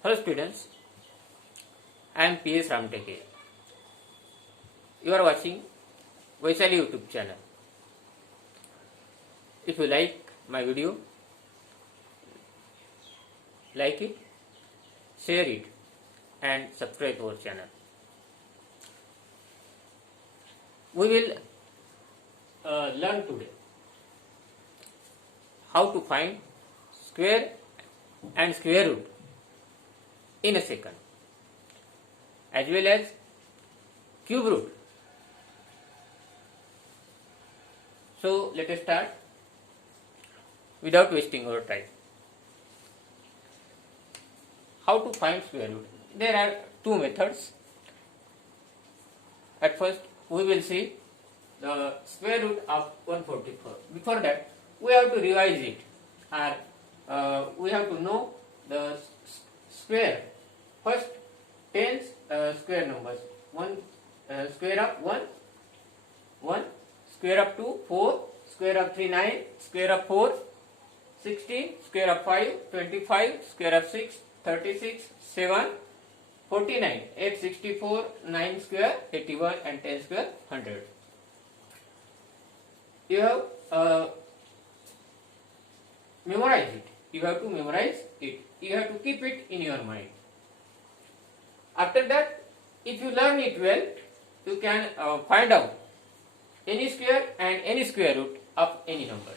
Hello students, I am PS Ramteke. You are watching Vaishali YouTube channel. If you like my video, like it, share it and subscribe to our channel. We will learn today how to find square and square root in a second, as well as cube root. So let us start without wasting our time. How to find square root? There are two methods. At first we will see the square root of 144. Before that we have to revise it, or we have to know the square. First 10 square numbers. 1 square of 1, 1, square of 2, 4, square of 3, 9, square of 4, 16, square of 5, 25, square of 6, 36, 7, 49, 8, 64, 9 square, 81 and 10 square, 100. You have memorize it. You have to memorize it. You have to keep it in your mind. After that, if you learn it well, you can find out any square and any square root of any number.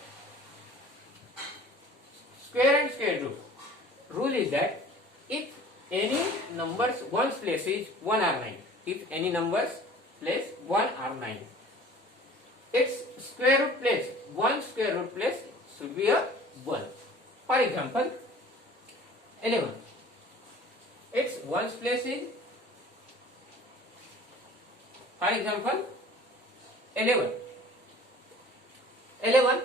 Square and square root. Rule is that if any numbers ones place is 1 or 9. If any numbers place 1 or 9. Its square root place, 1 square root place should be a 1. For example, 11. Its ones place is, for example, 11. 11,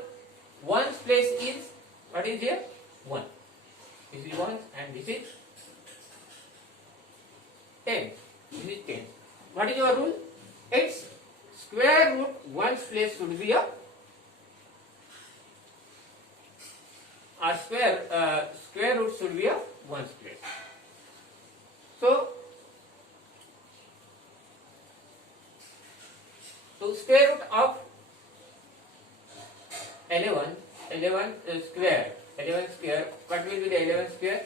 ones place is, what is here? 1. This is 1 and this is 10. This is 10. What is your rule? Its square root ones place should be a square root should be a ones place. So square root of 11 square, 11 square, what will be the 11 square?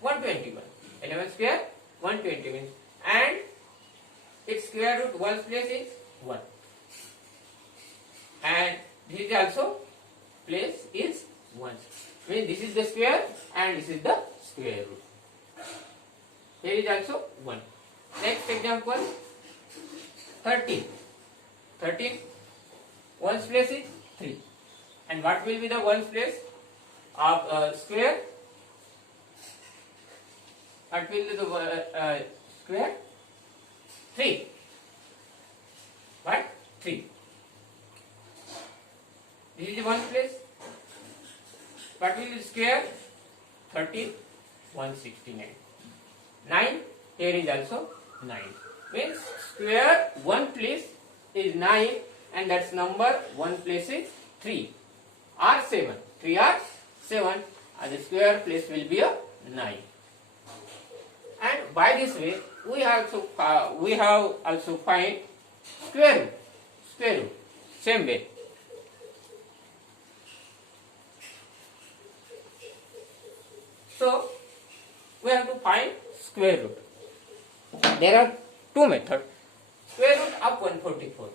121. 11 square, 120 means, and its square root ones place is 1. And this is also place is 1. Means this is the square and this is the square root. Here is also 1. Next example, 13. 13, ones place is 3. And what will be the ones place of square? What will be the square? 3. What? 3. This is the ones place. What will be square? 13, 169. 9, here is also 9. Means square 1 place is 9 and that's number 1 place is 3 or 7. 3 or 7 and the square place will be a 9. And by this way we have also find square root, same way. So we have to find square root. There are two methods. Square root of 144.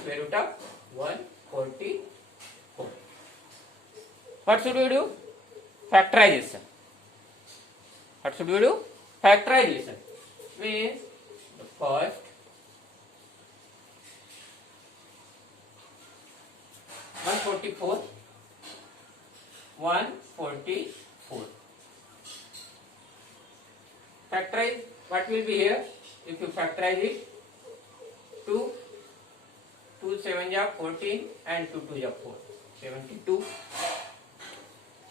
Square root of 144. What should we do? Factorization. What should we do? Factorization. Means the first one 144. Factorize, what will be here? If you factorize it, 2 7 are 14 and 2 2 are 4, 72.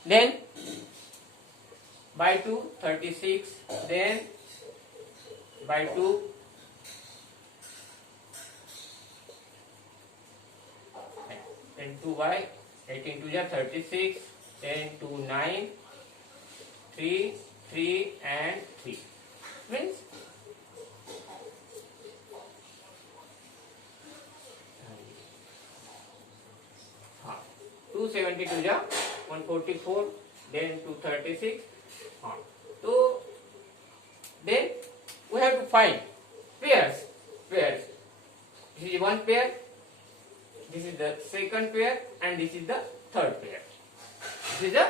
Then by 2, 36. Then by 2, then 2 by 18 2 are 36. Then 2 9. 3, 3 and 3. Means 272 is 144, then 236. So then we have to find pairs. This is one pair, this is the second pair, and this is the third pair. This is the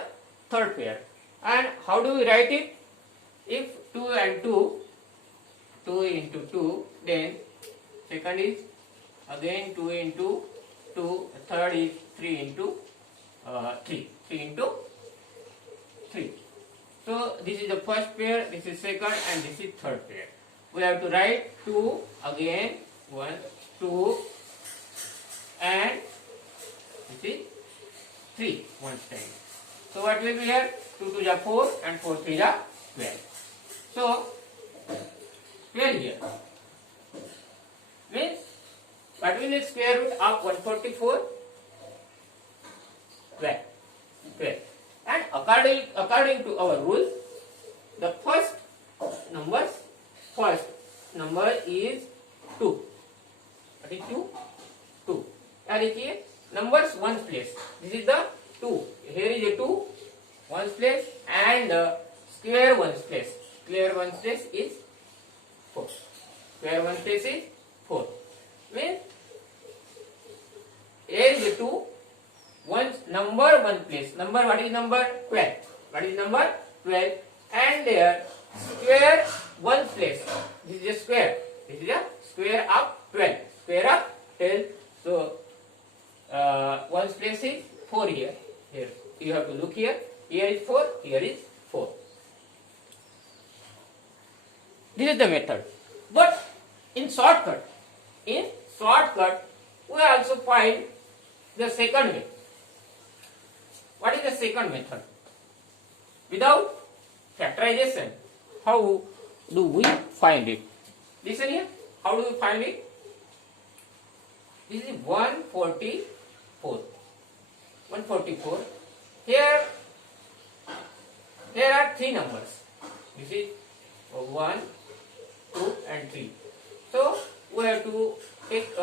third pair. And how do we write it? If 2 and 2, 2 into 2, then second is again 2 into 2, third is 3 into 3 into 3. So this is the first pair, this is second, and this is third pair. We have to write 2 again, 1, 2, and this is 3 once time. So what will be here? 2 to the 4 and 4 3 the 12. So 12 here means what will be the square root of 144? 12. And according to our rule, the first number is 2. What is 2? 2. And here numbers ones place. This is the 2. Here is a 2 ones place, and square ones place. Square ones place is 4. Square ones place is 4. Means here is a 2. Number one place. Number, what is number? 12. What is number? 12. And there square one place. This is a square. This is a square of 12. Square of 12. So one's place is 4 here. Here you have to look here. Here is 4. Here is 4. This is the method. But in shortcut, we also find the second way. What is the second method? Without factorization, how do we find it? Listen here. How do we find it? This is 144. 144. Here there are 3 numbers. This is 1, 2 and 3. So we have to take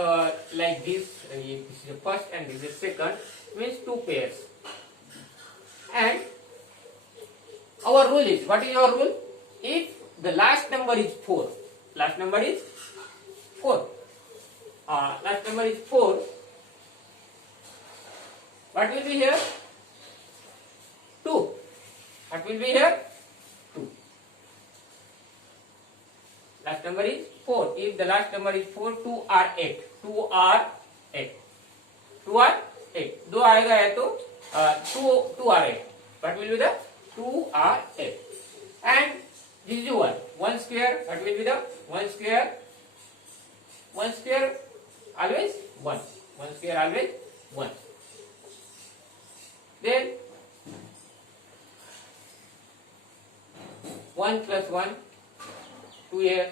like this. This is the first and this is second. Means 2 pairs. And our rule is, what is our rule? If the last number is 4, last number is 4, what will be here? 2. What will be here? 2. Last number is 4. If the last number is 4, 2 are 8. 2 are 8. 2 are 8. 2 आएगा है तो 2 are 8. What will be the 2 are 8? And this is 1. 1 square. What will be the 1 square? 1 square always 1. 1 square always 1. Then 1 plus 1, 2 here.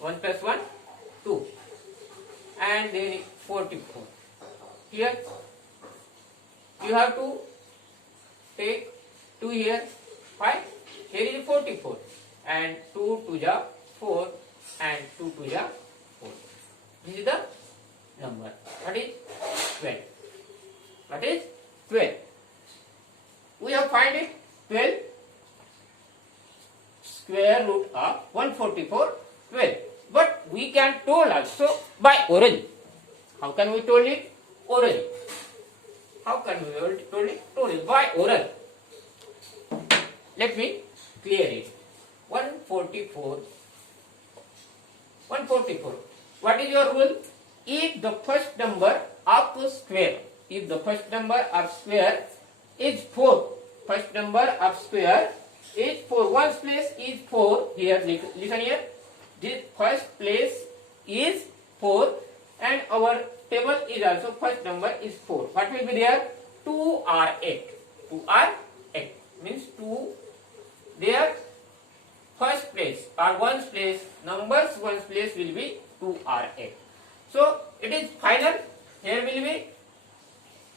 1 plus 1, 2. And then 44. Here you have to take 2 here, 5. Here is 44. And 2 to the 4 and 2 to the 4. This is the number. What is 12? What is 12? We have find it 12 square root of 144, 12. But we can told also by orally. How can we told it? Orally. How can we told it? By oral. Let me clear it. 144. 144. What is your rule? If the first number of square, is 4, first number of square is 4. One's place is 4. Here, listen here. This first place is 4, and our table is also first number is 4. What will be there? 2 are 8. 2 are 8. Means 2. Their first place or one's place, numbers one's place will be 2 are 8. So it is final. Here will be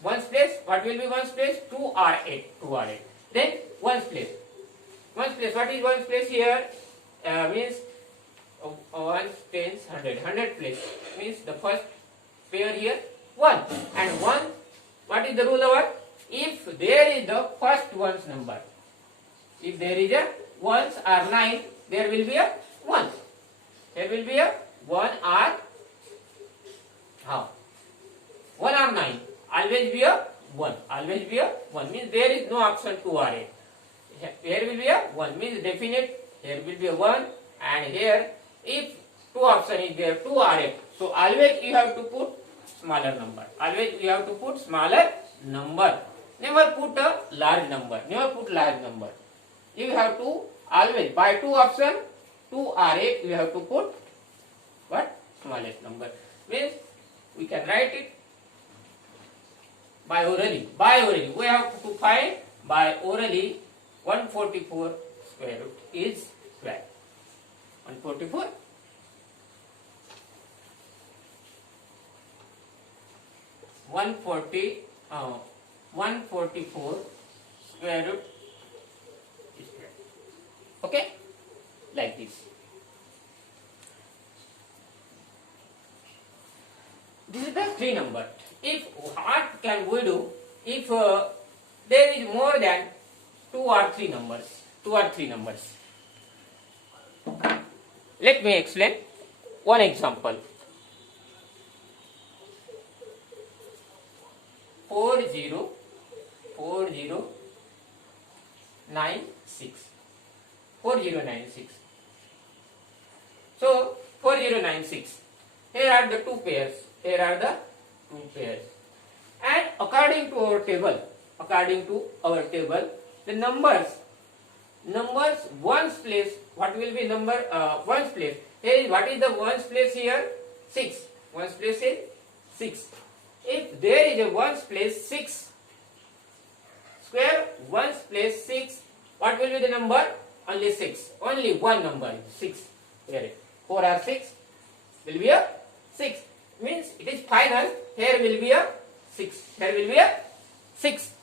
one's place. What will be one's place? 2 are 8. 2 are 8. Then one's place. place. What is ones place here? Means ones, tens, 100 place means the first pair here 1, and 1. What is the rule over? If there is the first ones number, if there is a ones or 9, there will be a 1. There will be a 1 or how? 1 or 9. Always be a 1. Always be a 1 means there is no option 2 or 8. Here will be a 1 means definite. Here will be a 1, and here if 2 option is there 2 or 8. So always you have to put smaller number. Always you have to put smaller number. Never put a large number. Never put large number. You have to always by 2 option 2 or 8 you have to put what? Smallest number. Means we can write it by orally. By orally we have to find by orally 144 square root is 12. 144 144 square root is 12. Okay, like this. This is the 3 number. If what can we do if there is more than 2 or 3 numbers? 2 or 3 numbers. Let me explain one example. 4096. 4096. So 4096. Here are the 2 pairs. Here are the 2 pairs. And according to our table, the numbers ones place. What will be number ones place? Here, what is the ones place here? 6. Ones place is 6. If there is a ones place 6 square, ones place 6, what will be the number? Only 6. Only one number is 6. Here 4 or 6 will be a 6. Means it is final. Here will be a 6. Here will be a 6.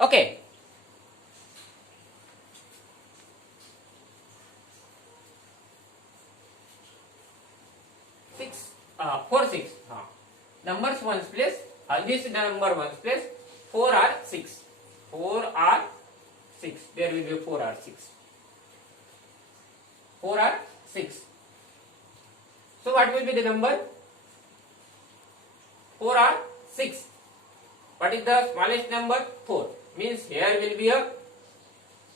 Okay. 4 6. Numbers ones place. This is the number ones place. 4 or 6. 4 or 6. There will be 4 or 6. 4 or 6. So what will be the number? 4 or 6. What is the smallest number? 4. Means here will be a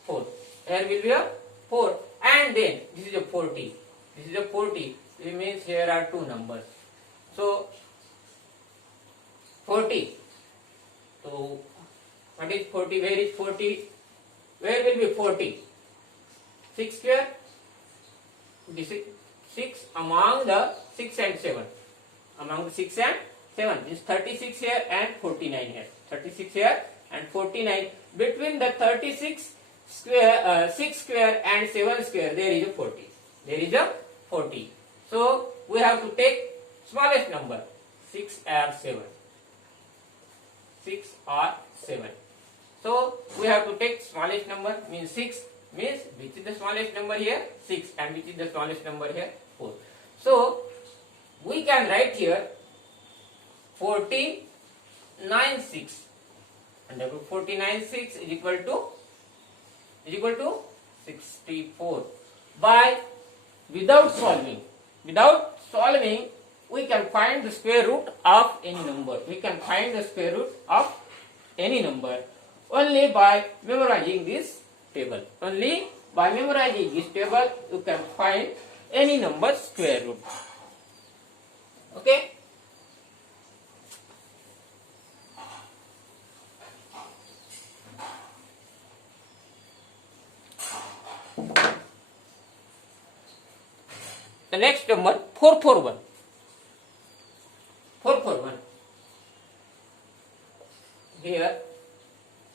4. Here will be a 4. And then this is a 40. This is a 40. It means here are 2 numbers. So 40. So what is 40? Where is 40? Where will be 40? 6 square. This is 6 among the 6 and 7. Among the 6 and 7 is 36 here and 49 here. 36 here and 49. Between the 36 square, 6 square and 7 square, there is a 40. There is a 40. So we have to take smallest number 6 or 7. 6 or 7. So we have to take smallest number means 6. Means which is the smallest number here? 6. And which is the smallest number here? 4. So we can write here 4096. And 4096 is equal to 64. By without solving, we can find the square root of any number. We can find the square root of any number only by memorizing this table. Only by memorizing this table you can find any number square root. Okay. The next number 441. 441. Here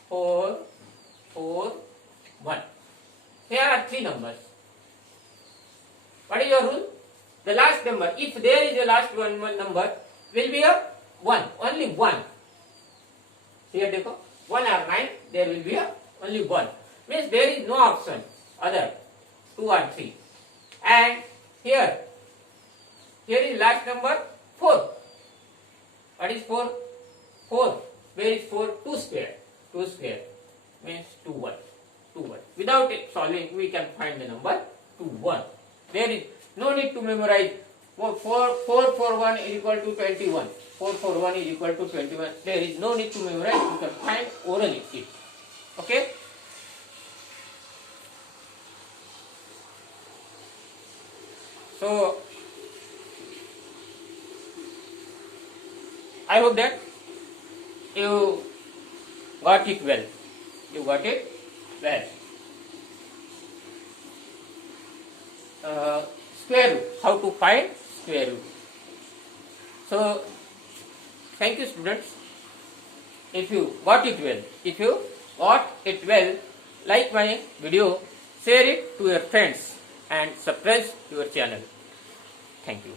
4, 4, 1. Here are 3 numbers. What is your rule? The last number, if there is a last one number, will be a 1. Only 1. Here देखो 1 or 9, there will be a only 1. means there is no option other 2 or 3. And here is last number 4. What is 4? 4. Where is 4? 2 square. 2 square means 2 1. 2 1. Without it solving, we can find the number 2 1. There is no need to memorize. 4 4 1 is equal to 21. 4 4 1 is equal to 21. There is no need to memorize. You can find orally it. Okay. So I hope that you got it well. You got it well. Square root. How to find square root. So thank you, students. If you got it well, like my video, share it to your friends and subscribe to your channel. Thank you.